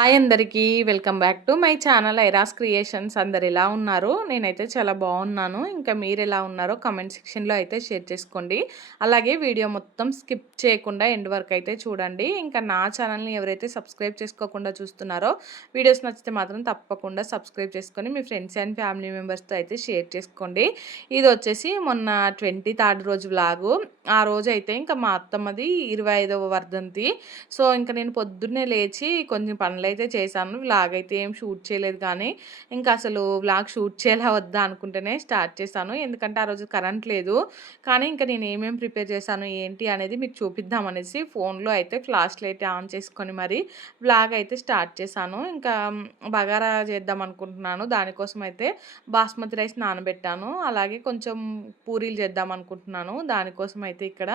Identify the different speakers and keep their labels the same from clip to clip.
Speaker 1: Hi అందరికీ welcome back to my channel Airas creations. అందరు ఎలా ఉన్నారు? నేనైతే చాలా బాగున్నాను. ఇంకా మీరు ఎలా ఉన్నారో కమెంట్ సెక్షన్లో అయితే షేర్ చేసుకోండి. అలాగే వీడియో మొత్తం స్కిప్ చేయకుండా ఎండ్ వరకు అయితే చూడండి. ఇంకా నా ఛానల్ని ఎవరైతే సబ్స్క్రైబ్ చేసుకోకుండా చూస్తున్నారో వీడియోస్ నచ్చితే మాత్రం తప్పకుండా సబ్స్క్రైబ్ చేసుకొని మీ ఫ్రెండ్స్ అండ్ ఫ్యామిలీ మెంబర్స్తో అయితే షేర్ చేసుకోండి. ఇది వచ్చేసి మొన్న ట్వంటీ థర్డ్ రోజు వ్లాగు. ఆ రోజు అయితే ఇంకా మా అత్తమ్మది ఇరవై ఐదవ వర్ధంతి. సో ఇంకా నేను పొద్దున్నే లేచి కొంచెం పనులు అయితే చేశాను. వ్లాగ్ అయితే ఏం షూట్ చేయలేదు కానీ ఇంకా అసలు వ్లాగ్ షూట్ చేయాలా వద్దా అనుకుంటేనే స్టార్ట్ చేశాను. ఎందుకంటే ఆ రోజు కరెంట్ లేదు. కానీ ఇంకా నేను ఏమేమి ప్రిపేర్ చేశాను ఏంటి అనేది మీకు చూపిద్దాం అనేసి ఫోన్లో అయితే ఫ్లాష్ లైట్ ఆన్ చేసుకొని మరి వ్లాగ్ అయితే స్టార్ట్ చేశాను. ఇంకా బగారా చేద్దాం అనుకుంటున్నాను. దానికోసం అయితే బాస్మతి రైస్ నానబెట్టాను. అలాగే కొంచెం పూరీలు చేద్దాం అనుకుంటున్నాను. దానికోసం అయితే ఇక్కడ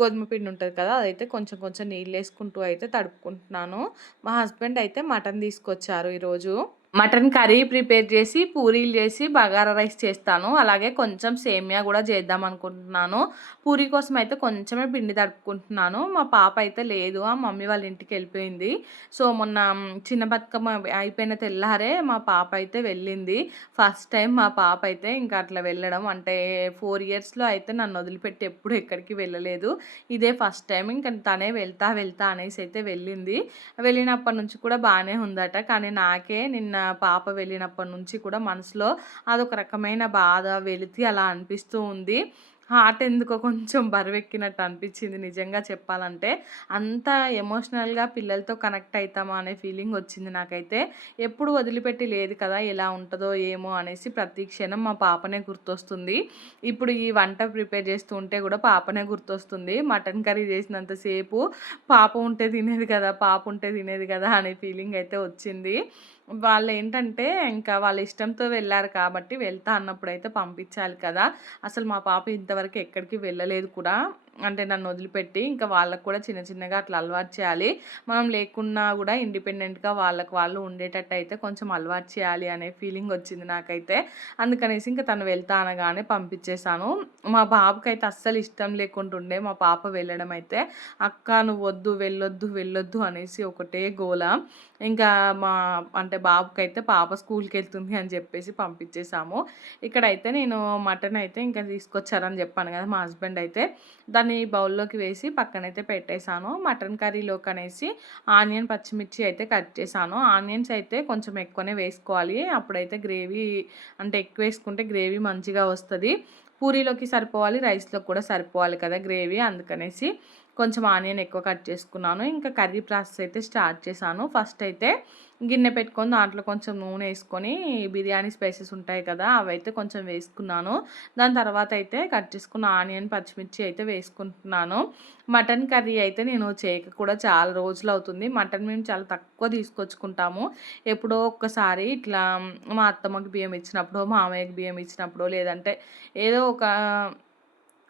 Speaker 1: గోధుమ పిండి ఉంటుంది కదా అదైతే కొంచెం కొంచెం నీళ్ళు వేసుకుంటూ అయితే తడుపుకుంటున్నాను. మా హస్బెండ్ అయితే అయితే మటన్ తీసుకొచ్చారు ఈరోజు. మటన్ కర్రీ ప్రిపేర్ చేసి పూరీలు చేసి బగారా రైస్ చేస్తాను. అలాగే కొంచెం సేమియా కూడా చేద్దాం అనుకుంటున్నాను. పూరీ కోసం అయితే కొంచెమే పిండి తడుపుకుంటున్నాను. మా పాప అయితే లేదు. ఆ మమ్మీ వాళ్ళ ఇంటికి వెళ్ళిపోయింది. సో మొన్న చిన్న బతుకమ్మ అయిపోయిన తెల్లారే మా పాప అయితే వెళ్ళింది. ఫస్ట్ టైం మా పాప అయితే ఇంకా అట్లా వెళ్ళడం. అంటే ఫోర్ ఇయర్స్లో అయితే నన్ను వదిలిపెట్టి ఎప్పుడు ఎక్కడికి వెళ్ళలేదు. ఇదే ఫస్ట్ టైం ఇంకా తనే వెళ్తా వెళ్తా అనేసి అయితే వెళ్ళింది. వెళ్ళినప్పటి నుంచి కూడా బాగానే ఉందట. కానీ నాకే నిన్న పాప వెళ్ళినప్పటి నుంచి కూడా మనసులో అదొక రకమైన బాధ వెలితి అలా అనిపిస్తూ ఉంది. హార్ట్ ఎందుకో కొంచెం బరువెక్కినట్టు అనిపించింది నిజంగా చెప్పాలంటే. అంత ఎమోషనల్గా పిల్లలతో కనెక్ట్ అవుతామా అనే ఫీలింగ్ వచ్చింది నాకైతే. ఎప్పుడు వదిలిపెట్టి లేదు కదా ఎలా ఉంటుందో ఏమో అనేసి ప్రతి క్షణం మా పాపనే గుర్తొస్తుంది. ఇప్పుడు ఈ వంట ప్రిపేర్ చేస్తూ ఉంటే కూడా పాపనే గుర్తొస్తుంది. మటన్ కర్రీ చేసినంతసేపు పాప ఉంటే తినేది కదా పాప ఉంటే తినేది కదా అనే ఫీలింగ్ అయితే వచ్చింది. వాళ్ళు ఏంటంటే ఇంకా వాళ్ళ ఇష్టంతో వెళ్ళారు కాబట్టి వెళ్తా అన్నప్పుడు అయితే పంపించాలి కదా. అసలు మా పాప ఇంతవరకు ఎక్కడికి వెళ్ళలేదు కూడా. అంటే నన్ను వదిలిపెట్టి ఇంకా వాళ్ళకు కూడా చిన్న చిన్నగా అట్లా అలవాటు చేయాలి. మనం లేకున్నా కూడా ఇండిపెండెంట్గా వాళ్ళకు వాళ్ళు ఉండేటట్టు అయితే కొంచెం అలవాటు చేయాలి అనే ఫీలింగ్ వచ్చింది నాకైతే. అందుకనేసి ఇంకా తను వెళ్తా అనగానే పంపించేశాను. మా బాబుకి అయితే అస్సలు ఇష్టం లేకుంటుండే మా పాప వెళ్ళడం అయితే అక్క నువ్వు వద్దు వెళ్ళొద్దు వెళ్ళొద్దు అనేసి ఒకటే గోల. ఇంకా మా అంటే బాబుకి అయితే పాప స్కూల్కి వెళ్తుంది అని చెప్పేసి పంపించేసాము ఇక్కడైతే నేను మటన్ అయితే ఇంకా తీసుకొచ్చారని చెప్పాను కదా మా హస్బెండ్ అయితే దాన్ని బౌల్లోకి వేసి పక్కనైతే పెట్టేశాను. మటన్ కర్రీలోకి అనేసి ఆనియన్ పచ్చిమిర్చి అయితే కట్ చేశాను. ఆనియన్స్ అయితే కొంచెం ఎక్కువనే వేసుకోవాలి. అప్పుడైతే గ్రేవీ అంటే ఎక్కువ వేసుకుంటే గ్రేవీ మంచిగా వస్తుంది. పూరీలోకి సరిపోవాలి రైస్లోకి కూడా సరిపోవాలి కదా గ్రేవీ అందుకనేసి కొంచెం ఆనియన్ ఎక్కువ కట్ చేసుకున్నాను. ఇంకా కర్రీ ప్రాసెస్ అయితే స్టార్ట్ చేశాను. ఫస్ట్ అయితే గిన్నె పెట్టుకొని దాంట్లో కొంచెం నూనె వేసుకొని బిర్యానీ స్పైసెస్ ఉంటాయి కదా అవి అయితే కొంచెం వేసుకున్నాను. దాని తర్వాత అయితే కట్ చేసుకున్న ఆనియన్ పచ్చిమిర్చి అయితే వేసుకుంటున్నాను. మటన్ కర్రీ అయితే నేను చేయక కూడా చాలా రోజులు అవుతుంది. మటన్ మేము చాలా తక్కువ తీసుకొచ్చుకుంటాము. ఎప్పుడో ఒక్కసారి ఇట్లా మా అత్తమ్మకి బియ్యం ఇచ్చినప్పుడు మామయ్యకి బియ్యం ఇచ్చినప్పుడు లేదంటే ఏదో ఒక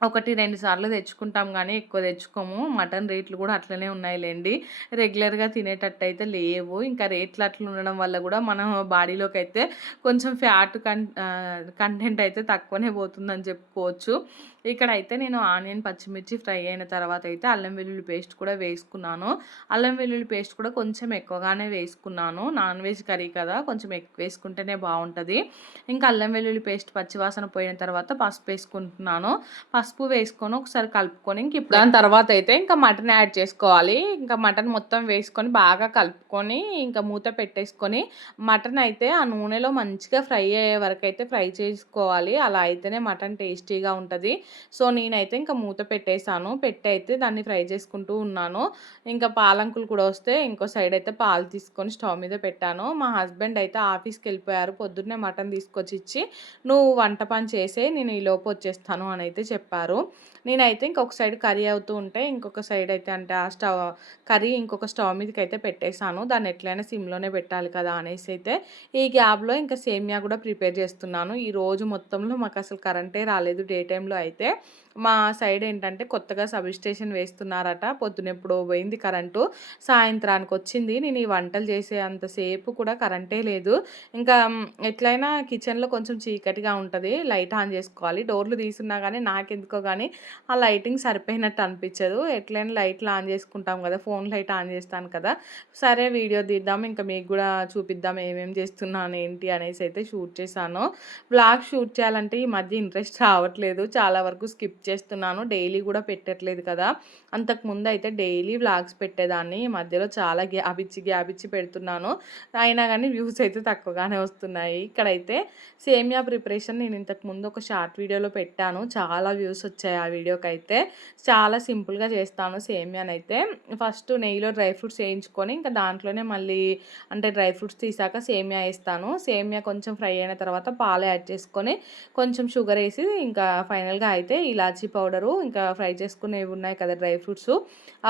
Speaker 1: ఒకటి రెండు సార్లు తెచ్చుకుంటాం కానీ ఎక్కువ తెచ్చుకోము. మటన్ రేట్లు కూడా అట్లనే ఉన్నాయిలేండి. రెగ్యులర్గా తినేటట్టు అయితే లేవు. ఇంకా రేట్లు అట్లా ఉండడం వల్ల కూడా మనం బాడీలోకి అయితే కొంచెం ఫ్యాట్ కంటెంట్ అయితే తక్కువనే పోతుందని చెప్పుకోవచ్చు. ఇక్కడ అయితే నేను ఆనియన్ పచ్చిమిర్చి ఫ్రై అయిన తర్వాత అయితే అల్లం వెల్లుల్లి పేస్ట్ కూడా వేసుకున్నాను. అల్లం వెల్లుల్లి పేస్ట్ కూడా కొంచెం ఎక్కువగానే వేసుకున్నాను. నాన్ వెజ్ కర్రీ కదా కొంచెం ఎక్కువ వేసుకుంటేనే బాగుంటుంది. ఇంకా అల్లం వెల్లుల్లి పేస్ట్ పచ్చివాసన పోయిన తర్వాత పసుపు వేసుకుంటున్నాను. పసుపు వేసుకొని ఒకసారి కలుపుకొని ఇంక ఇప్పుడు దాని తర్వాత అయితే ఇంకా మటన్ యాడ్ చేసుకోవాలి. ఇంకా మటన్ మొత్తం వేసుకొని బాగా కలుపుకొని ఇంకా మూత పెట్టేసుకొని మటన్ అయితే ఆ నూనెలో మంచిగా ఫ్రై అయ్యే వరకు అయితే ఫ్రై చేసుకోవాలి. అలా అయితేనే మటన్ టేస్టీగా ఉంటుంది. సో నేనైతే ఇంకా మూత పెట్టేశాను. పెట్టి అయితే దాన్ని ఫ్రై చేసుకుంటూ ఉన్నాను. ఇంకా పాలంకులు కూడా వస్తే ఇంకో సైడ్ అయితే పాలు తీసుకొని స్టవ్ మీద పెట్టాను. మా హస్బెండ్ అయితే ఆఫీస్కి వెళ్ళిపోయారు. పొద్దున్నే మటన్ తీసుకొచ్చి ఇచ్చి నువ్వు వంట పని చేసే నేను ఈలోపు వచ్చేస్తాను అని అయితే చెప్పారు. నేనైతే ఇంకొక సైడ్ కర్రీ అవుతూ ఉంటే ఇంకొక సైడ్ అయితే అంటే ఆ స్టవ్ కర్రీ ఇంకొక స్టవ్ మీదకి అయితే పెట్టేశాను. దాన్ని ఎట్లయినా సిమ్లోనే పెట్టాలి కదా అనేసి అయితే ఈ గ్యాప్లో ఇంకా సేమియా కూడా ప్రిపేర్ చేస్తున్నాను. ఈ రోజు మొత్తంలో మాకు అసలు కరెంటే రాలేదు. డే టైంలో అయితే మా సైడ్ ఏంటంటే కొత్తగా సబ్ స్టేషన్ వేస్తున్నారట పొద్దునెప్పుడో పోయింది కరెంటు. సాయంత్రానికి వచ్చింది. నేను ఈ వంటలు చేసే అంతసేపు కూడా కరెంటే లేదు. ఇంకా ఎట్లయినా కిచెన్లో కొంచెం చీకటిగా ఉంటుంది. లైట్ ఆన్ చేసుకోవాలి. డోర్లు తీసున్నా కానీ నాకెందుకో కానీ ఆ లైటింగ్ సరిపోయినట్టు అనిపించదు. ఎట్లయినా లైట్లు ఆన్ చేసుకుంటాం కదా. ఫోన్ లైట్ ఆన్ చేస్తాను కదా. సరే వీడియో తీద్దాం. ఇంకా మీకు కూడా చూపిద్దాం ఏమేమి చేస్తున్నాను ఏంటి అనేసి అయితే షూట్ చేశాను. బ్లాగ్ షూట్ చేయాలంటే ఈ మధ్య ఇంట్రెస్ట్ రావట్లేదు. చాలా వరకు స్కిప్ చేస్తున్నాను డైలీ కూడా పెట్టట్లేదు కదా. అంతకుముందు అయితే డైలీ వ్లాగ్స్ పెట్టేదాన్ని. మధ్యలో చాలా గ్యాప్ ఇచ్చి గ్యాప్ ఇచ్చి పెడుతున్నాను. అయినా కానీ వ్యూస్ అయితే తక్కువగానే వస్తున్నాయి. ఇక్కడైతే సేమియా ప్రిపరేషన్ నేను ఇంతకుముందు ఒక షార్ట్ వీడియోలో పెట్టాను. చాలా వ్యూస్ వచ్చాయి ఆ వీడియోకి అయితే చాలా సింపుల్గా చేస్తాను సేమియాని అయితే ఫస్ట్ నెయ్యిలో డ్రై ఫ్రూట్స్ వేయించుకొని ఇంకా దాంట్లోనే మళ్ళీ అంటే డ్రై ఫ్రూట్స్ తీసాక సేమియా వేస్తాను. సేమియా కొంచెం ఫ్రై అయిన తర్వాత పాలు యాడ్ చేసుకొని కొంచెం షుగర్ వేసి ఇంకా ఫైనల్గా అయితే ఇలా ఇలాచీ పౌడరు ఇంకా ఫ్రై చేసుకునేవి ఉన్నాయి కదా డ్రై ఫ్రూట్స్.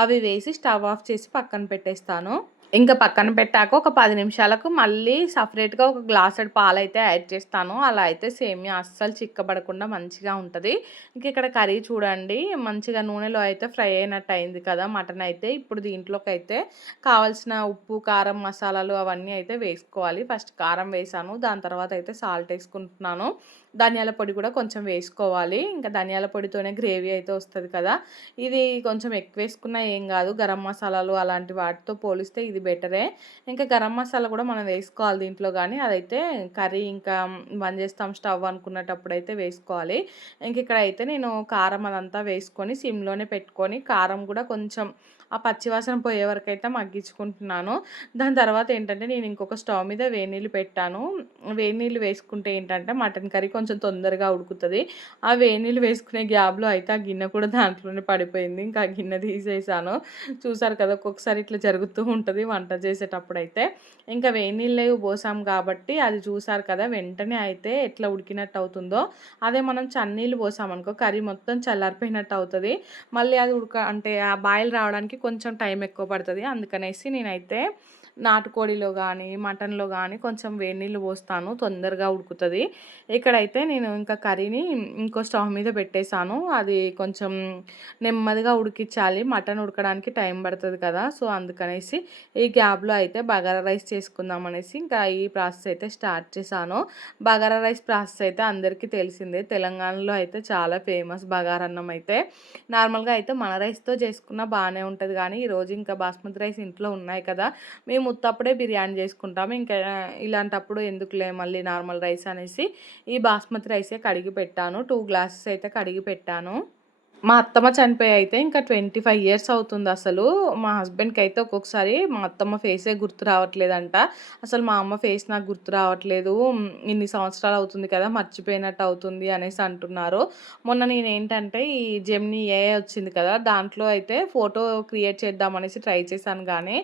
Speaker 1: అవి వేసి స్టవ్ ఆఫ్ చేసి పక్కన పెట్టేస్తాను. ఇంకా పక్కన పెట్టాక ఒక పది నిమిషాలకు మళ్ళీ సపరేట్గా ఒక గ్లాసెడ్ పాలు అయితే యాడ్ చేస్తాను. అలా అయితే సేమియా అస్సలు చిక్కబడకుండా మంచిగా ఉంటుంది. ఇంక ఇక్కడ కర్రీ చూడండి మంచిగా నూనెలో అయితే ఫ్రై అయినట్టు అయింది కదా మటన్ అయితే. ఇప్పుడు దీంట్లోకి అయితే కావాల్సిన ఉప్పు కారం మసాలాలు అవన్నీ అయితే వేసుకోవాలి. ఫస్ట్ కారం వేసాను దాని తర్వాత అయితే సాల్ట్ వేసుకుంటున్నాను. ధనియాల పొడి కూడా కొంచెం వేసుకోవాలి. ఇంకా ధనియాల పొడితోనే గ్రేవీ అయితే వస్తుంది కదా. ఇది కొంచెం ఎక్కువ వేసుకున్నా ఏం కాదు. గరం మసాలాలు అలాంటి వాటితో పోలిస్తే ఇది బెటరే. ఇంకా గరం మసాలా కూడా మనం వేసుకోవాలి దీంట్లో కానీ అదైతే కర్రీ ఇంకా బంద్ చేస్తాం స్టవ్ అనుకున్నటప్పుడు అయితే వేసుకోవాలి. ఇంక ఇక్కడ అయితే నేను కారం అదంతా వేసుకొని సిమ్లోనే పెట్టుకొని కారం కూడా కొంచెం ఆ పచ్చివాసన పోయే వరకు అయితే మగ్గించుకుంటున్నాను. దాని తర్వాత ఏంటంటే నేను ఇంకొక స్టవ్ మీద వేడి పెట్టాను. వేడి వేసుకుంటే ఏంటంటే మటన్ కర్రీ కొంచెం తొందరగా ఉడుకుతుంది. ఆ వేడినీళ్ళు వేసుకునే గ్యాబ్లో అయితే ఆ గిన్నె కూడా దాంట్లోనే పడిపోయింది. ఇంకా ఆ గిన్నె తీసేసాను. చూసారు కదా ఒక్కొక్కసారి ఇట్లా జరుగుతూ ఉంటుంది వంట చేసేటప్పుడు అయితే ఇంకా వేడి పోసాం కాబట్టి అది చూసారు కదా వెంటనే అయితే ఎట్లా ఉడికినట్టు అవుతుందో. అదే మనం చన్నీళ్ళు పోసామనుకో కర్రీ మొత్తం చల్లారిపోయినట్టు అవుతుంది. మళ్ళీ అది ఉడక అంటే ఆ బాయిల్ రావడానికి కొంచెం టైం ఎక్కువ పడుతుంది. అందుకనేసి నేనైతే నాటుకోడిలో కానీ మటన్లో కానీ కొంచెం వేడి నీళ్ళు పోస్తాను తొందరగా ఉడుకుతుంది. ఇక్కడైతే నేను ఇంకా కర్రీని ఇంకో స్టవ్ మీద పెట్టేశాను. అది కొంచెం నెమ్మదిగా ఉడికించాలి. మటన్ ఉడకడానికి టైం పడుతుంది కదా సో అందుకనేసి ఈ గ్యాప్లో అయితే బగారా రైస్ చేసుకుందాం అనేసి ఇంకా ఈ ప్రాసెస్ అయితే స్టార్ట్ చేశాను. బగారా రైస్ ప్రాసెస్ అయితే అందరికీ తెలిసిందే. తెలంగాణలో అయితే చాలా ఫేమస్ బగారన్నం అయితే. నార్మల్గా అయితే మన రైస్తో చేసుకున్న బాగానే ఉంటుంది కానీ ఈరోజు ఇంకా బాస్మతి రైస్ ఇంట్లో ఉన్నాయి కదా మేము మేము ఉత్తప్పుడే బిర్యానీ చేసుకుంటాము ఇంకా ఇలాంటప్పుడు ఎందుకులే మళ్ళీ నార్మల్ రైస్ అనేసి ఈ బాస్మతి రైసే కడిగి పెట్టాను. టూ గ్లాసెస్ అయితే కడిగి పెట్టాను. మా అత్తమ్మ చనిపోయి అయితే ఇంకా ట్వంటీ ఫైవ్ ఇయర్స్ అవుతుంది అసలు. మా హస్బెండ్కి అయితే ఒక్కొక్కసారి మా అత్తమ్మ ఫేసే గుర్తు రావట్లేదంట. అసలు మా అమ్మ ఫేస్ నాకు గుర్తు రావట్లేదు. ఇన్ని సంవత్సరాలు అవుతుంది కదా మర్చిపోయినట్టు అవుతుంది అనేసి అంటున్నారు. మొన్న నేను ఏంటంటే ఈ జెమ్ని ఏ వచ్చింది కదా దాంట్లో అయితే ఫోటో క్రియేట్ చేద్దామనేసి ట్రై చేశాను కానీ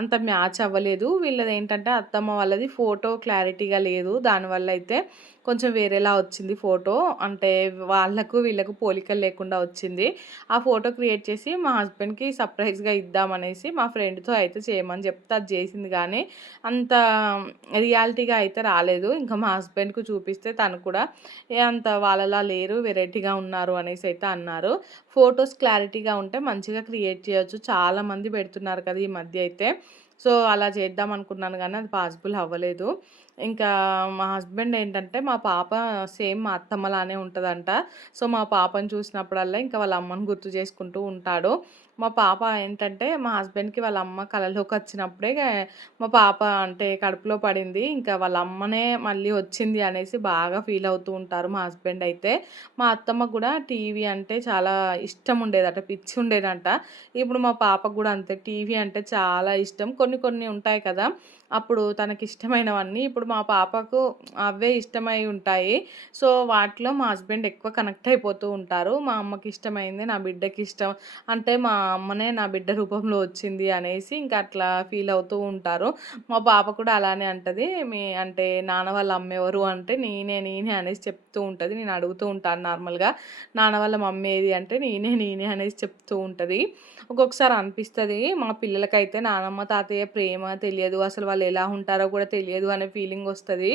Speaker 1: అంత మ్యాచ్ అవ్వలేదు. వీళ్ళది ఏంటంటే అత్తమ్మ వాళ్ళది ఫోటో క్లారిటీగా లేదు. దానివల్ల అయితే కొంచెం వేరేలా వచ్చింది ఫోటో. అంటే వాళ్ళకు వీళ్ళకు పోలికలు లేకుండా వచ్చింది. ఆ ఫోటో క్రియేట్ చేసి మా హస్బెండ్కి సర్ప్రైజ్గా ఇద్దామనేసి మా ఫ్రెండ్తో అయితే చేయమని చెప్తే అది చేసింది. కానీ అంత రియాలిటీగా అయితే రాలేదు. ఇంకా మా హస్బెండ్కు చూపిస్తే తను కూడా ఏ అంత వాళ్ళలా లేరు వెరైటీగా ఉన్నారు అనేసి అయితే అన్నారు. ఫొటోస్ క్లారిటీగా ఉంటే మంచిగా క్రియేట్ చేయొచ్చు. చాలామంది పెడుతున్నారు కదా ఈ మధ్య అయితే. సో అలా చేద్దాం అనుకున్నాను కానీ అది పాసిబుల్ అవ్వలేదు. ఇంకా మా హస్బెండ్ ఏంటంటే మా పాప సేమ్ మా అత్తమ్మలానే ఉంటుందంట. సో మా పాపను చూసినప్పుడల్లా ఇంకా వాళ్ళ అమ్మని గుర్తు చేసుకుంటూ ఉంటాడు. మా పాప ఏంటంటే మా హస్బెండ్కి వాళ్ళ అమ్మ కళలోకి వచ్చినప్పుడే మా పాప అంటే కడుపులో పడింది. ఇంకా వాళ్ళ అమ్మనే మళ్ళీ వచ్చింది అనేసి బాగా ఫీల్ అవుతూ ఉంటారు మా హస్బెండ్ అయితే. మా అత్తమ్మ కూడా టీవీ అంటే చాలా ఇష్టం ఉండేదట పిచ్చి ఉండేదంట. ఇప్పుడు మా పాపకు కూడా అంతే టీవీ అంటే చాలా ఇష్టం. కొన్ని కొన్ని ఉంటాయి కదా అప్పుడు తనకి ఇష్టమైనవన్నీ. ఇప్పుడు మా పాపకు అవే ఇష్టమై ఉంటాయి. సో వాటిలో మా హస్బెండ్ ఎక్కువ కనెక్ట్ అయిపోతూ ఉంటారు. మా అమ్మకి ఇష్టమైంది నా బిడ్డకి ఇష్టం. అంటే మా అమ్మనే నా బిడ్డ రూపంలో వచ్చింది అనేసి ఇంకా అట్లా ఫీల్ అవుతూ ఉంటారు. మా పాప కూడా అలానే అంటది. మీ అంటే నాన్న వాళ్ళ అమ్మ ఎవరు అంటే నేనే నేనే అనేసి చెప్తూ ఉంటుంది. నేను అడుగుతూ ఉంటాను నార్మల్గా. నాన్న వాళ్ళ మమ్మీ ఏది అంటే నేనే నేనే అనేసి చెప్తూ ఉంటుంది. ఒక్కొక్కసారి అనిపిస్తుంది మా పిల్లలకైతే నానమ్మ తాతయ్య ప్రేమ తెలియదు. అసలు వాళ్ళు ఎలా ఉంటారో కూడా తెలియదు అనే ఫీలింగ్ వస్తుంది.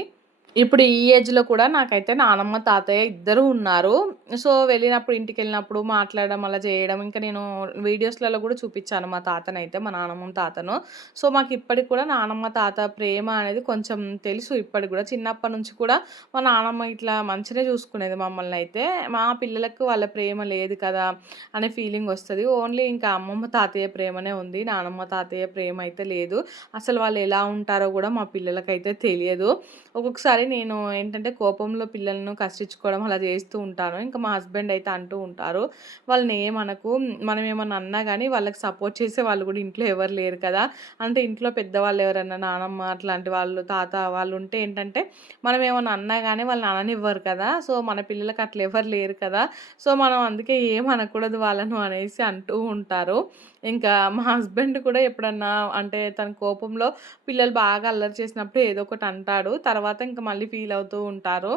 Speaker 1: ఇప్పుడు ఈ ఏజ్‌లో కూడా నాకైతే నానమ్మ, తాతయ్య ఇద్దరూ ఉన్నారు. సో, వెళ్ళినప్పుడు ఇంటికి వెళ్ళినప్పుడు మాట్లాడడం అలా చేయడం. ఇంకా నేను వీడియోస్‌లలో కూడా చూపించాను మా తాతనైతే, మా నానమ్మ తాతను. సో, మాకు ఇప్పటికి కూడా నానమ్మ, తాత ప్రేమ అనేది కొంచెం తెలుసు ఇప్పటికి కూడా. చిన్నప్పటి నుంచి కూడా మా నానమ్మ ఇట్లా మంచిగా చూసుకునేది మమ్మల్ని అయితే మా పిల్లలకు వాళ్ళ ప్రేమ లేదు కదా! అనే ఫీలింగ్ వస్తుంది ఓన్లీ ఇంకా అమ్మమ్మ, తాతయ్య ప్రేమనే ఉంది. నానమ్మ, తాతయ్య ప్రేమ అయితే లేదు. అసలు వాళ్ళు ఎలా ఉంటారో కూడా మా పిల్లలకైతే తెలియదు. ఒక్కొక్కసారి నేను ఏంటంటే కోపంలో పిల్లలను కష్టించుకోవడం అలా చేస్తూ ఉంటాను. ఇంకా మా హస్బెండ్ అయితే అంటూ ఉంటారు. వాళ్ళని ఏమనకు మనం ఏమన్నా అన్నా కానీ వాళ్ళకి సపోర్ట్ చేసే వాళ్ళు కూడా ఇంట్లో ఎవరు లేరు కదా! అంటే ఇంట్లో పెద్దవాళ్ళు ఎవరన్నా నానమ్మ అట్లాంటి వాళ్ళు, తాత వాళ్ళు ఉంటే ఏంటంటే మనం ఏమన్నా అన్నా కానీ వాళ్ళని అననివ్వరు కదా! సో, మన పిల్లలకి అట్లా ఎవరు లేరు కదా! సో, మనం అందుకే ఏం అనకూడదు వాళ్ళను అనేసి అంటూ ఉంటారు. ఇంకా మా హస్బెండ్ కూడా ఎప్పుడన్నా అంటే తన కోపంలో పిల్లలు బాగా అల్లరి చేసినప్పుడు ఏదో ఒకటి అంటాడు. తర్వాత ఇంకా మళ్ళీ ఫీల్ అవుతూ ఉంటారు.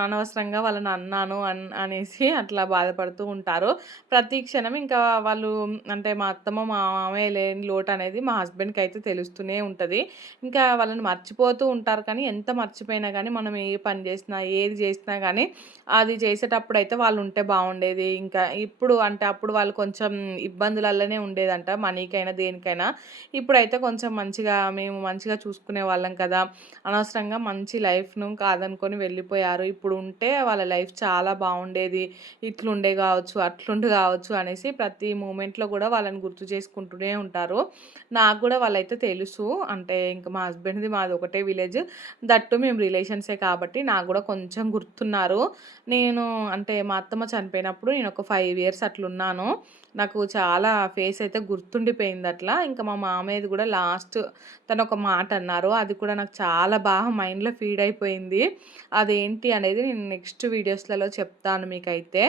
Speaker 1: అనవసరంగా వాళ్ళని అన్నాను అన్ అనేసి అట్లా బాధపడుతూ ఉంటారు. ప్రతి క్షణం ఇంకా వాళ్ళు అంటే మా అత్తమ్మ, మా మామయ్య లేని లోటు అనేది మా హస్బెండ్‌కి అయితే తెలుస్తూనే ఉంటుంది ఇంకా వాళ్ళని మర్చిపోతూ ఉంటారు కానీ ఎంత మర్చిపోయినా కానీ మనం ఏ పని చేసినా, ఏది చేసినా కానీ అది చేసేటప్పుడు అయితే వాళ్ళు ఉంటే బాగుండేది. ఇంకా ఇప్పుడు అంటే అప్పుడు వాళ్ళు కొంచెం ఇబ్బందులలోనే ఉండేదంట మనీకైనా, దేనికైనా. ఇప్పుడైతే కొంచెం మంచిగా మేము మంచిగా చూసుకునే వాళ్ళం కదా! అనవసరంగా మంచి లైఫ్‌ను కాదనుకొని వెళ్ళిపోయారు. ఇప్పుడు ఉంటే వాళ్ళ లైఫ్ చాలా బాగుండేది. ఇట్లుండే కావచ్చు, అట్లుండి కావచ్చు అనేసి ప్రతి మూమెంట్‌లో కూడా వాళ్ళని గుర్తు చేసుకుంటూనే ఉంటారు. నాకు కూడా వాళ్ళైతే తెలుసు. అంటే ఇంకా మా హస్బెండ్‌ది మాది ఒకటే విలేజ్. దట్టు మేము రిలేషన్సే కాబట్టి నాకు కూడా కొంచెం గుర్తున్నారు. నేను అంటే మా అత్తమ్మ చనిపోయినప్పుడు నేను ఒక ఫైవ్ ఇయర్స్ అట్లున్నాను. నాకు చాలా ఫేస్ అయితే గుర్తుండిపోయింది అట్లా. ఇంకా మా మామయ్యది కూడా లాస్ట్ తను ఒక మాట అన్నారు. అది కూడా నాకు చాలా బాగా మైండ్‌లో ఫీడ్ అయిపోయింది. అదేంటి అనేది నేను నెక్స్ట్ వీడియోస్‌లలో చెప్తాను మీకైతే.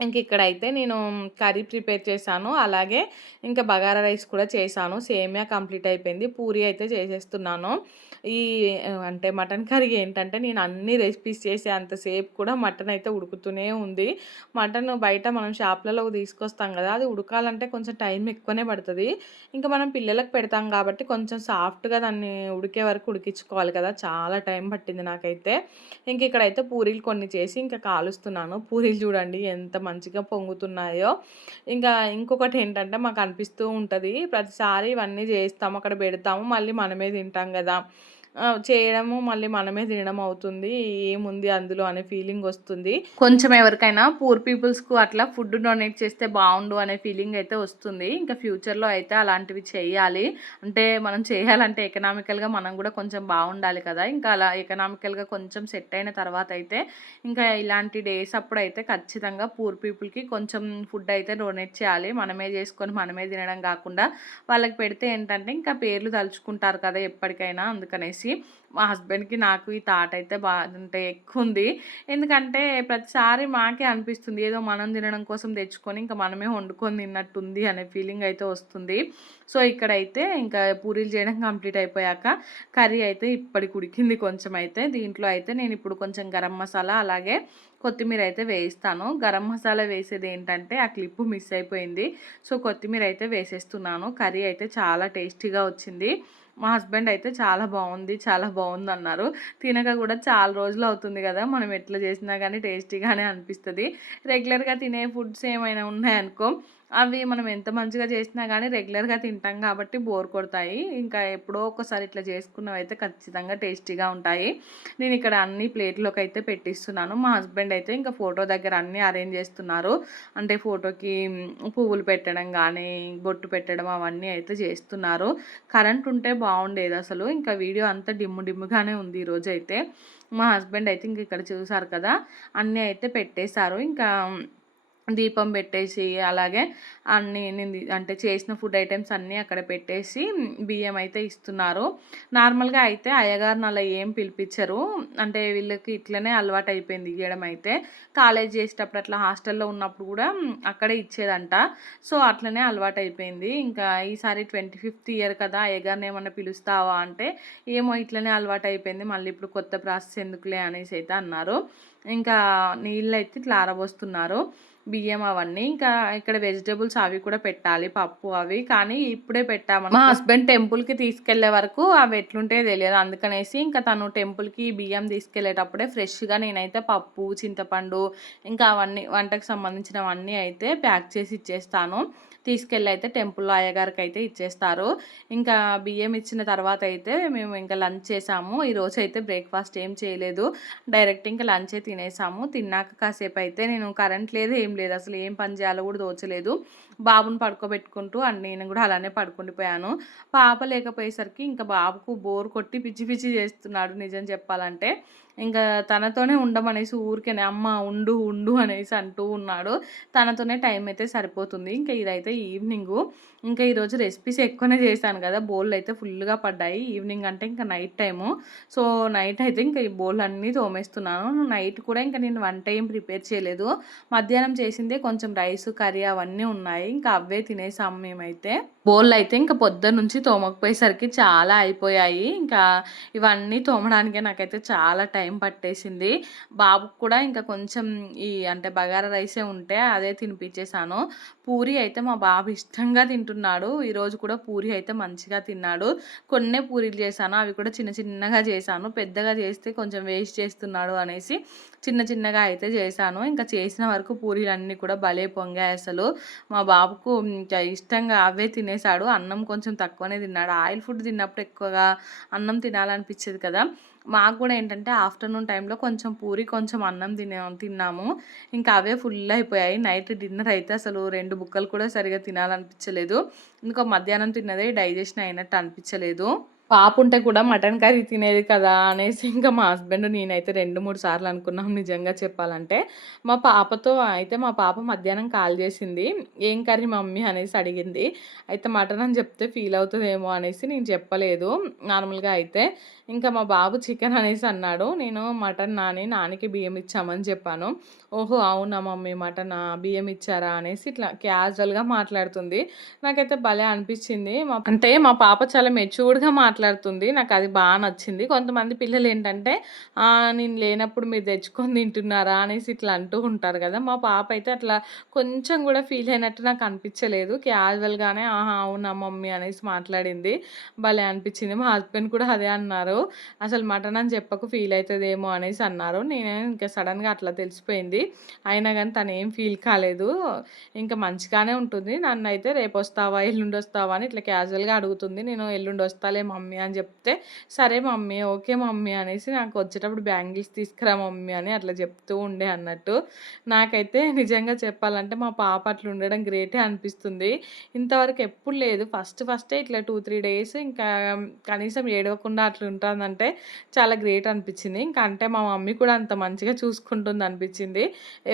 Speaker 1: ఇంక ఇక్కడైతే నేను కర్రీ ప్రిపేర్ చేశాను. అలాగే ఇంకా బగారా రైస్ కూడా చేశాను. సేమియా కంప్లీట్ అయిపోయింది. పూరి అయితే చేసేస్తున్నాను. ఈ అంటే మటన్ కర్రీ ఏంటంటే నేను అన్ని రెసిపీస్ చేసే అంతసేపు కూడా మటన్ అయితే ఉడుకుతూనే ఉంది. మటన్ బయట మనం షాప్‌లలో తీసుకొస్తాం కదా! అది ఉడకాలంటే కొంచెం టైం ఎక్కువనే పడుతుంది ఇంకా మనం పిల్లలకు పెడతాం కాబట్టి కొంచెం సాఫ్ట్‌గా దాన్ని ఉడికే వరకు ఉడికించుకోవాలి కదా! చాలా టైం పట్టింది నాకైతే. ఇంక ఇక్కడైతే పూరీలు కొన్ని చేసి ఇంకా కాలుస్తున్నాను. పూరీలు చూడండి ఎంత మంచిగా పొంగుతున్నాయో. ఇంకా ఇంకొకటి ఏంటంటే మాకు అనిపిస్తూ ఉంటుంది ప్రతిసారి ఇవన్నీ చేస్తాము, అక్కడ పెడతాము, మళ్ళీ మనమే తింటాం కదా! చేయడము మళ్ళీ మనమే తినడం అవుతుంది. ఏముంది అందులో అనే ఫీలింగ్ వస్తుంది. కొంచెం ఎవరికైనా పూర్ పీపుల్స్‌కు అట్లా ఫుడ్ డొనేట్ చేస్తే బాగుండు అనే ఫీలింగ్ అయితే వస్తుంది. ఇంకా ఫ్యూచర్‌లో అయితే అలాంటివి చేయాలి. అంటే మనం చేయాలంటే ఎకనామికల్‌గా మనం కూడా కొంచెం బాగుండాలి కదా! ఇంకా అలా ఎకనామికల్‌గా కొంచెం సెట్ అయిన తర్వాత అయితే ఇంకా ఇలాంటి డేస్ అప్పుడు అయితే ఖచ్చితంగా పూర్ పీపుల్‌కి కొంచెం ఫుడ్ అయితే డొనేట్ చేయాలి. మనమే చేసుకొని మనమే తినడం కాకుండా వాళ్ళకి పెడితే ఏంటంటే ఇంకా పేర్లు తలుచుకుంటారు కదా! ఎప్పటికైనా అందుకనేసి మా హస్బెండ్‌కి నాకు ఈ థాట్ అయితే బా అంటే ఎక్కువుంది. ఎందుకంటే ప్రతిసారి మాకే అనిపిస్తుంది ఏదో మనం తినడం కోసం తెచ్చుకొని ఇంకా మనమే వండుకొని తిన్నట్టుంది అనే ఫీలింగ్ అయితే వస్తుంది. సో, ఇక్కడైతే ఇంకా పూరీలు చేయడం కంప్లీట్ అయిపోయాక కర్రీ అయితే ఇప్పటికి ఉడికింది కొంచెం అయితే. దీంట్లో అయితే నేను ఇప్పుడు కొంచెం గరం మసాలా అలాగే కొత్తిమీర అయితే వేయిస్తాను. గరం మసాలా వేసేది ఏంటంటే ఆ క్లిప్ మిస్ అయిపోయింది. సో, కొత్తిమీర అయితే వేసేస్తున్నాను. కర్రీ అయితే చాలా టేస్టీగా వచ్చింది. మా హస్బెండ్ అయితే చాలా బాగుంది చాలా బాగుంది అన్నారు తినక కూడా చాలా రోజులు అవుతుంది కదా మనం ఎట్లా చేసినా కానీ టేస్టీగానే అనిపిస్తుంది. రెగ్యులర్గా తినే ఫుడ్స్ ఏమైనా ఉన్నాయనుకో అవి మనం ఎంత మంచిగా చేసినా కానీ రెగ్యులర్గా తింటాం కాబట్టి బోర్ కొడతాయి. ఇంకా ఎప్పుడో ఒకసారి ఇట్లా చేసుకున్నవి అయితే ఖచ్చితంగా టేస్టీగా ఉంటాయి. నేను ఇక్కడ అన్ని ప్లేట్లోకి అయితే పెట్టిస్తున్నాను. మా హస్బెండ్ అయితే ఇంకా ఫోటో దగ్గర అన్నీ అరేంజ్ చేస్తున్నారు. అంటే ఫోటోకి పువ్వులు పెట్టడం కానీ బొట్టు పెట్టడం అవన్నీ అయితే చేస్తున్నారు. కరెంట్ ఉంటే బాగుండేది అసలు. ఇంకా వీడియో అంతా డిమ్ము డిమ్ముగానే ఉంది ఈరోజు అయితే మా హస్బెండ్ అయితే ఇంక ఇక్కడ చూసారు కదా? అన్నీ అయితే పెట్టేశారు. ఇంకా దీపం పెట్టేసి అలాగే అన్నీ నేను అంటే చేసిన ఫుడ్ ఐటమ్స్ అన్నీ అక్కడ పెట్టేసి బియ్యం అయితే ఇస్తున్నారు. నార్మల్గా అయితే అయ్యగారిని అలా ఏం పిలిపించరు. అంటే వీళ్ళకి ఇట్లనే అలవాటు అయిపోయింది ఇవ్వడం అయితే. కాలేజ్ చేసేటప్పుడు అట్లా హాస్టల్లో ఉన్నప్పుడు కూడా అక్కడే ఇచ్చేదంట. సో అట్లనే అలవాటు అయిపోయింది. ఇంకా ఈసారి ట్వంటీ ఫిఫ్త్ ఇయర్ కదా అయ్యగారిని ఏమన్నా పిలుస్తావా అంటే ఏమో ఇట్లనే అలవాటు అయిపోయింది. మళ్ళీ ఇప్పుడు కొత్త ప్రాసెస్ ఎందుకులే అనేసి అయితే అన్నారు. ఇంకా నీళ్ళు అయితే ఇట్లా ఆరబోస్తున్నారు బియ్యం అవన్నీ. ఇంకా ఇక్కడ వెజిటేబుల్స్ అవి కూడా పెట్టాలి పప్పు అవి. కానీ ఇప్పుడే పెట్టాము మా హస్బెండ్ టెంపుల్కి తీసుకెళ్ళే వరకు అవి ఎట్లుంటే తెలియదు. అందుకనేసి ఇంకా తను టెంపుల్కి బియ్యం తీసుకెళ్ళేటప్పుడే ఫ్రెష్గా నేనైతే పప్పు చింతపండు ఇంకా అవన్నీ వంటకు సంబంధించినవన్నీ అయితే ప్యాక్ చేసి ఇచ్చేస్తాను. తీసుకెళ్ళి అయితే టెంపుల్లో అయ్యగారికి అయితే ఇచ్చేస్తారు. ఇంకా బియ్యం ఇచ్చిన తర్వాత అయితే మేము ఇంకా లంచ్ చేసాము. ఈరోజు అయితే బ్రేక్ఫాస్ట్ ఏం చేయలేదు. డైరెక్ట్ ఇంకా లంచే తినేసాము. తిన్నాక కాసేపు అయితే నేను కరెంట్ లేదు ఏం లేదు. అసలు ఏం పని చేయాలో కూడా దోచలేదు బాబుని పడుకోబెట్టుకుంటూ అండ్ నేను కూడా అలానే పడుకుండిపోయాను. పాప లేకపోయేసరికి ఇంకా బాబుకు బోర్ కొట్టి పిచ్చి పిచ్చి చేస్తున్నాడు నిజం చెప్పాలంటే. ఇంకా తనతోనే ఉండమనేసి ఊరికేనే అమ్మ ఉండు ఉండు అనేసి అంటూ ఉన్నాడు. తనతోనే టైం అయితే సరిపోతుంది. ఇంకా ఇదైతే ఈవినింగు. ఇంకా ఈరోజు రెసిపీస్ ఎక్కువనే చేశాను కదా. బోళ్ళు అయితే ఫుల్గా పడ్డాయి. ఈవినింగ్ అంటే ఇంకా నైట్ టైము. సో నైట్ అయితే ఇంకా ఈ బోళ్ళు అన్నీ తోమేస్తున్నాను. నైట్ కూడా ఇంకా నేను వంట ఏం ప్రిపేర్ చేయలేదు. మధ్యాహ్నం చేసిందే కొంచెం రైస్ కర్రీ అవన్నీ ఉన్నాయి. ఇంకా అవే తినేసాము మేమైతే. బోల్ అయితే ఇంకా పొద్దున్న నుంచి తోమకపోయేసరికి చాలా అయిపోయాయి. ఇంకా ఇవన్నీ తోమడానికే నాకైతే చాలా టైం పట్టేసింది. బాబుకు కూడా ఇంకా కొంచెం ఈ అంటే బగారా రైసే ఉంటే అదే తినిపించేశాను. పూరి అయితే మా బాబు ఇష్టంగా తింటున్నాడు. ఈరోజు కూడా పూరి అయితే మంచిగా తిన్నాడు. కొన్నే పూరీలు చేశాను. అవి కూడా చిన్న చిన్నగా చేశాను. పెద్దగా చేస్తే కొంచెం వేస్ట్ చేస్తున్నాడు అనేసి చిన్న చిన్నగా అయితే చేశాను. ఇంకా చేసిన వరకు పూరీలు అన్నీ కూడా భలే పొంగాయి అసలు. మా బాబుకు ఇంకా ఇష్టంగా అవే తినేసాడు అన్నం కొంచెం తక్కువనే తిన్నాడు. ఆయిల్ ఫుడ్ తిన్నప్పుడు ఎక్కువగా అన్నం తినాలనిపించేది కదా. మాకు కూడా ఏంటంటే ఆఫ్టర్నూన్ టైంలో కొంచెం పూరి కొంచెం అన్నం తినే తిన్నాము. ఇంకా అవే ఫుల్ అయిపోయాయి. నైట్ డిన్నర్ అయితే అసలు రెండు బుక్కలు కూడా సరిగా తినాలనిపించలేదు. ఇంకా మధ్యాహ్నం తిన్నదే డైజెషన్ అయినట్టు అనిపించలేదు. పాప ఉంటే కూడా మటన్ కర్రీ తినేది కదా అనేసి ఇంకా మా హస్బెండ్ నేనైతే రెండు మూడు సార్లు అనుకున్నాం నిజంగా చెప్పాలంటే. మా పాపతో అయితే మా పాప మధ్యాహ్నం కాల్ చేసింది. ఏం కర్రీ మమ్మీ? అనేసి అడిగింది. అయితే మటన్ అని చెప్తే ఫీల్ అవుతుందేమో? అనేసి నేను చెప్పలేదు. నార్మల్గా అయితే ఇంకా మా బాబు చికెన్ అనేసి అన్నాడు. నేను మటన్ నాని నానికి బియ్యం ఇచ్చామని చెప్పాను. ఓహో అవునా మమ్మీ? మటన్? బియ్యం ఇచ్చారా? అనేసి ఇట్లా క్యాజువల్గా మాట్లాడుతుంది. నాకైతే భలే అనిపించింది. మా అంటే మా పాప చాలా మెచ్యూర్డ్గా మాట్లాడుతుంది. నాకు అది బాగా నచ్చింది. కొంతమంది పిల్లలు ఏంటంటే నేను లేనప్పుడు మీరు తెచ్చుకొని తింటున్నారా? అనేసి ఇట్లా అంటూ ఉంటారు కదా. మా పాప అయితే అట్లా కొంచెం కూడా ఫీల్ అయినట్టు నాకు అనిపించలేదు. క్యాజువల్గానే ఆహా అవునా మమ్మీ? అనేసి మాట్లాడింది. భలే అనిపించింది. మా హస్బెండ్ కూడా అదే అన్నారు. అసలు మటన్ అని చెప్పకు ఫీల్ అవుతుందేమో అనేసి అన్నారు. నేను ఇంకా సడన్గా అట్లా తెలిసిపోయింది. అయినా కానీ తను ఏం ఫీల్ కాలేదు. ఇంకా మంచిగానే ఉంటుంది. నన్ను అయితే రేపు వస్తావా ఎల్లుండి వస్తావా అని ఇట్లా క్యాజువల్గా అడుగుతుంది. నేను ఎల్లుండి వస్తాలే మమ్మీ. మమ్మీ అని చెప్తే సరే మమ్మీ ఓకే మమ్మీ అనేసి నాకు వచ్చేటప్పుడు బ్యాంగిల్స్ తీసుకురా మమ్మీ అని అట్లా చెప్తూ ఉండే అన్నట్టు. నాకైతే నిజంగా చెప్పాలంటే మా పాప అట్లా ఉండడం గ్రేటే అనిపిస్తుంది. ఇంతవరకు ఎప్పుడు లేదు. ఫస్ట్ ఫస్టే ఇట్లా టూ త్రీ డేస్ ఇంకా కనీసం ఏడవకుండా అట్లా ఉంటుందంటే చాలా గ్రేట్ అనిపించింది. ఇంకా అంటే మా మమ్మీ కూడా అంత మంచిగా చూసుకుంటుంది అనిపించింది.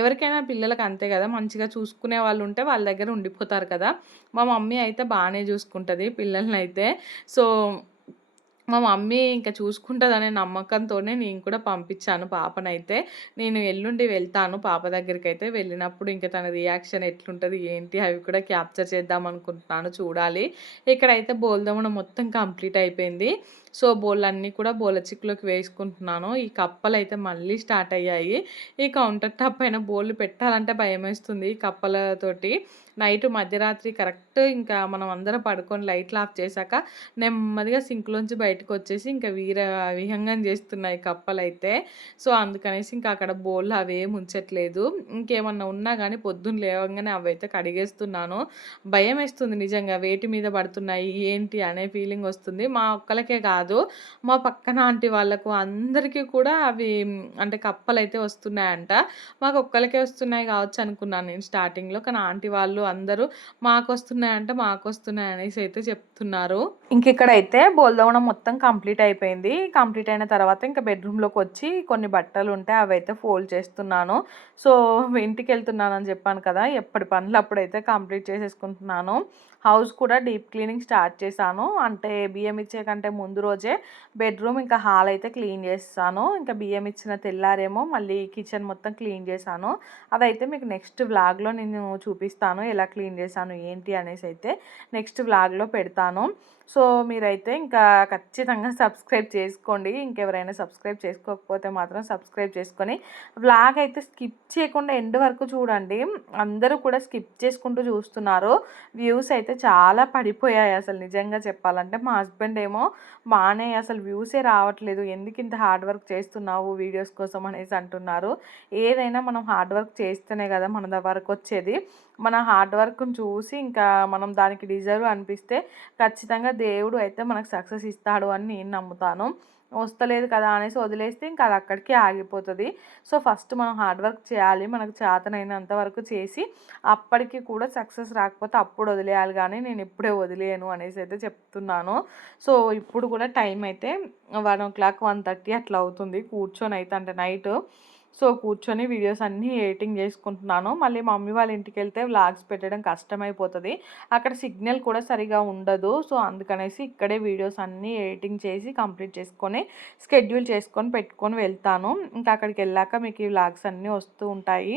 Speaker 1: ఎవరికైనా పిల్లలకు అంతే కదా మంచిగా చూసుకునే వాళ్ళు ఉంటే వాళ్ళ దగ్గర ఉండిపోతారు కదా. మా మమ్మీ అయితే బాగానే చూసుకుంటుంది పిల్లల్ని అయితే సో మా మమ్మీ ఇంకా చూసుకుంటుందనే నమ్మకంతోనే నేను కూడా పంపించాను పాపనైతే. నేను ఎల్లుండి వెళ్తాను పాప దగ్గరికి అయితే వెళ్ళినప్పుడు ఇంకా తన రియాక్షన్ ఎట్లుంటుంది ఏంటి? అవి కూడా క్యాప్చర్ చేద్దాం అనుకుంటున్నాను చూడాలి. ఇక్కడైతే బోల్దమ్మడం మొత్తం కంప్లీట్ అయిపోయింది. సో బోళ్ళన్నీ కూడా బోల చిక్కులోకి వేసుకుంటున్నాను. ఈ కప్పలు అయితే మళ్ళీ స్టార్ట్ అయ్యాయి. ఈ కౌంటర్ టాప్ పైన బోళ్ళు పెట్టాలంటే భయం వేస్తుంది ఈ కప్పలతోటి. నైట్ మధ్యరాత్రి కరెక్ట్ ఇంకా మనం అందరం పడుకొని లైట్లు ఆఫ్ చేశాక నెమ్మదిగా సింక్లోంచి బయటకు వచ్చేసి ఇంకా వీర విహంగం చేస్తున్నాయి కప్పలు అయితే సో అందుకనేసి ఇంకా అక్కడ బోళ్ళు అవేం ఉంచట్లేదు ఇంకేమన్నా ఉన్నా కానీ పొద్దున్న లేవగానే అవైతే కడిగేస్తున్నాను. భయం వేస్తుంది నిజంగా వేటి మీద పడుతున్నాయి ఏంటి అనే ఫీలింగ్ వస్తుంది. మా ఒక్కలకే కాదు. కాదు. మా పక్కన ఆంటీ వాళ్ళకు అందరికీ కూడా అవి అంటే కప్పలు అయితే వస్తున్నాయంట. మాకు ఒక్కరికే వస్తున్నాయి కావచ్చు అనుకున్నాను నేను స్టార్టింగ్లో. కానీ ఆంటీ వాళ్ళు అందరూ మాకు వస్తున్నాయంట మాకు వస్తున్నాయి అనేసి అయితే చెప్తున్నారు. ఇంక ఇక్కడైతే అయితే బోల్దవడం మొత్తం కంప్లీట్ అయిపోయింది. కంప్లీట్ అయిన తర్వాత ఇంకా బెడ్రూమ్లోకి వచ్చి కొన్ని బట్టలు ఉంటే అవి అయితే ఫోల్డ్ చేస్తున్నాను. సో ఇంటికి వెళ్తున్నాను అని చెప్పాను కదా ఎప్పటి పనులు అప్పుడైతే కంప్లీట్ చేసేసుకుంటున్నాను. హౌస్ కూడా డీప్ క్లీనింగ్ స్టార్ట్ చేశాను. అంటే బియ్యం ఇచ్చే కంటే ముందు రోజు బెడ్రూమ్ ఇంకా హాల్ అయితే క్లీన్ చేస్తాను. ఇంకా బియ్యం ఇచ్చిన తెల్లారేమో మళ్ళీ కిచెన్ మొత్తం క్లీన్ చేశాను. అదైతే మీకు నెక్స్ట్ వ్లాగ్లో నేను చూపిస్తాను ఎలా క్లీన్ చేశాను ఏంటి అనేసి అయితే నెక్స్ట్ వ్లాగ్లో పెడతాను. సో మీరైతే ఇంకా ఖచ్చితంగా సబ్స్క్రైబ్ చేసుకోండి. ఇంకెవరైనా సబ్స్క్రైబ్ చేసుకోకపోతే మాత్రం సబ్స్క్రైబ్ చేసుకొని వ్లాగ్ అయితే స్కిప్ చేయకుండా ఎండ్ వరకు చూడండి. అందరూ కూడా స్కిప్ చేసుకుంటూ చూస్తున్నారు. వ్యూస్ అయితే చాలా పడిపోయాయి అసలు నిజంగా చెప్పాలంటే. మా హస్బెండ్ ఏమో మా బాగానే అసలు వ్యూసే రావట్లేదు. ఎందుకు ఇంత హార్డ్ వర్క్ చేస్తున్నావు వీడియోస్ కోసం అనేసి అంటున్నారు. ఏదైనా మనం హార్డ్ వర్క్ చేస్తేనే కదా మన వరకు వచ్చేది. మన హార్డ్ వర్క్ని చూసి ఇంకా మనం దానికి డిజర్వ్ అనిపిస్తే ఖచ్చితంగా దేవుడు అయితే మనకు సక్సెస్ ఇస్తాడు అని నేను నమ్ముతాను. వస్తలేదు కదా అనేసి వదిలేస్తే ఇంకా అది అక్కడికి ఆగిపోతుంది. సో ఫస్ట్ మనం హార్డ్ వర్క్ చేయాలి మనకు చేతనైనంత వరకు చేసి అప్పటికి కూడా సక్సెస్ రాకపోతే అప్పుడు వదిలేయాలి కానీ నేను ఇప్పుడే వదిలేను అనేసి అయితే చెప్తున్నాను. సో ఇప్పుడు కూడా టైం అయితే one o'clock one thirty అట్లా అవుతుంది. కూర్చొని అయితే అంటే నైట్ సో కూర్చొని వీడియోస్ అన్నీ ఎడిటింగ్ చేసుకుంటున్నాను. మళ్ళీ మమ్మీ వాళ్ళ ఇంటికి వెళ్తే వ్లాగ్స్ పెట్టడం కష్టమైపోతుంది. అక్కడ సిగ్నల్ కూడా సరిగా ఉండదు. సో అందుకనేసి ఇక్కడే వీడియోస్ అన్నీ ఎడిటింగ్ చేసి కంప్లీట్ చేసుకొని స్కెడ్యూల్ చేసుకొని పెట్టుకొని వెళ్తాను. ఇంకా అక్కడికి వెళ్ళాక మీకు ఈ వ్లాగ్స్ అన్నీ వస్తూ ఉంటాయి.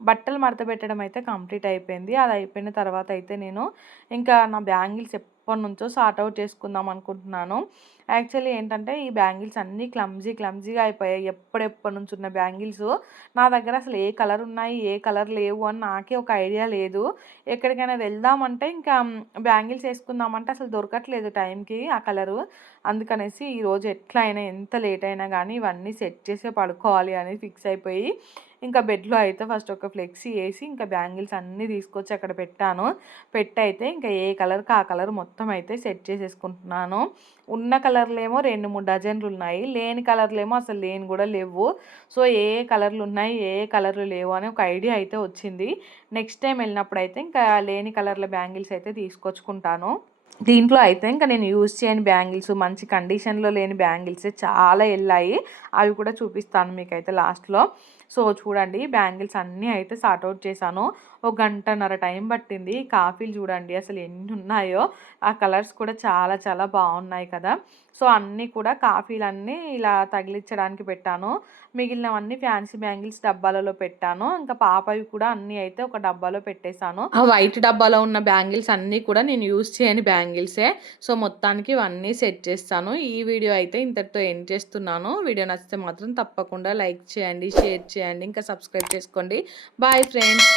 Speaker 1: బట్టలు మడత పెట్టడం అయితే కంప్లీట్ అయిపోయింది. అది అయిపోయిన తర్వాత అయితే నేను ఇంకా నా బ్యాంగిల్స్ ఎప్పటి నుంచో సార్ట్ అవుట్ చేసుకుందాం అనుకుంటున్నాను. యాక్చువల్లీ ఏంటంటే ఈ బ్యాంగిల్స్ అన్నీ క్లమ్జీ క్లమ్జీగా అయిపోయాయి. ఎప్పుడెప్పటి నుంచి ఉన్న బ్యాంగిల్స్? నా దగ్గర అసలు ఏ కలర్ ఉన్నాయి ఏ కలర్ లేవు అని నాకే ఒక ఐడియా లేదు. ఎక్కడికైనా వెళ్దామంటే ఇంకా బ్యాంగిల్స్ వేసుకుందామంటే అసలు దొరకట్లేదు టైంకి ఆ కలరు. అందుకనేసి ఈరోజు ఎట్లా అయినా ఎంత లేట్ అయినా కానీ ఇవన్నీ సెట్ చేసే పడుకోవాలి అని ఫిక్స్ అయిపోయి ఇంకా బెడ్లో అయితే ఫస్ట్ ఒక ఫ్లెక్సీ వేసి ఇంకా బ్యాంగిల్స్ అన్నీ తీసుకొచ్చి అక్కడ పెట్టాను. పెట్టయితే ఇంకా ఏ కలర్కి ఆ కలర్ మొత్తం అయితే సెట్ చేసేసుకుంటున్నాను. ఉన్న కలర్ కలర్లు ఏమో రెండు మూడు డజన్లు ఉన్నాయి లేని కలర్లు ఏమో అసలు లేని కూడా లేవు. సో ఏ కలర్లు ఉన్నాయి ఏ కలర్లు లేవు అని ఒక ఐడియా అయితే వచ్చింది. నెక్స్ట్ టైం వెళ్ళినప్పుడు అయితే ఇంకా లేని కలర్ల బ్యాంగిల్స్ అయితే తీసుకొచ్చుకుంటాను. దీంట్లో అయితే ఇంకా నేను యూజ్ చేయని బ్యాంగిల్స్ మంచి కండిషన్లో లేని బ్యాంగిల్స్ చాలా వెళ్ళాయి. అవి కూడా చూపిస్తాను మీకైతే లాస్ట్లో. సో చూడండి బ్యాంగిల్స్ అన్నీ అయితే సార్ట్అవుట్ చేశాను. ఒక గంటన్నర టైం పట్టింది. కాఫీలు చూడండి అసలు ఎన్ని ఉన్నాయో. ఆ కలర్స్ కూడా చాలా చాలా బాగున్నాయి కదా. సో అన్నీ కూడా కాఫీలన్నీ ఇలా తగిలించడానికి పెట్టాను. మిగిలినవన్నీ ఫ్యాన్సీ బ్యాంగిల్స్ డబ్బాలలో పెట్టాను. ఇంకా పాపవి కూడా అన్నీ అయితే ఒక డబ్బాలో పెట్టేశాను. ఆ వైట్ డబ్బాలో ఉన్న బ్యాంగిల్స్ అన్నీ కూడా నేను యూజ్ చేయని బ్యాంగిల్సే. సో మొత్తానికి ఇవన్నీ సెట్ చేస్తాను. ఈ వీడియో అయితే ఇంతటితో ఎండ్ చేస్తున్నాను. వీడియో నచ్చితే మాత్రం తప్పకుండా లైక్ చేయండి షేర్ చేయండి ఇంకా సబ్స్క్రైబ్ చేసుకోండి. Bye friends.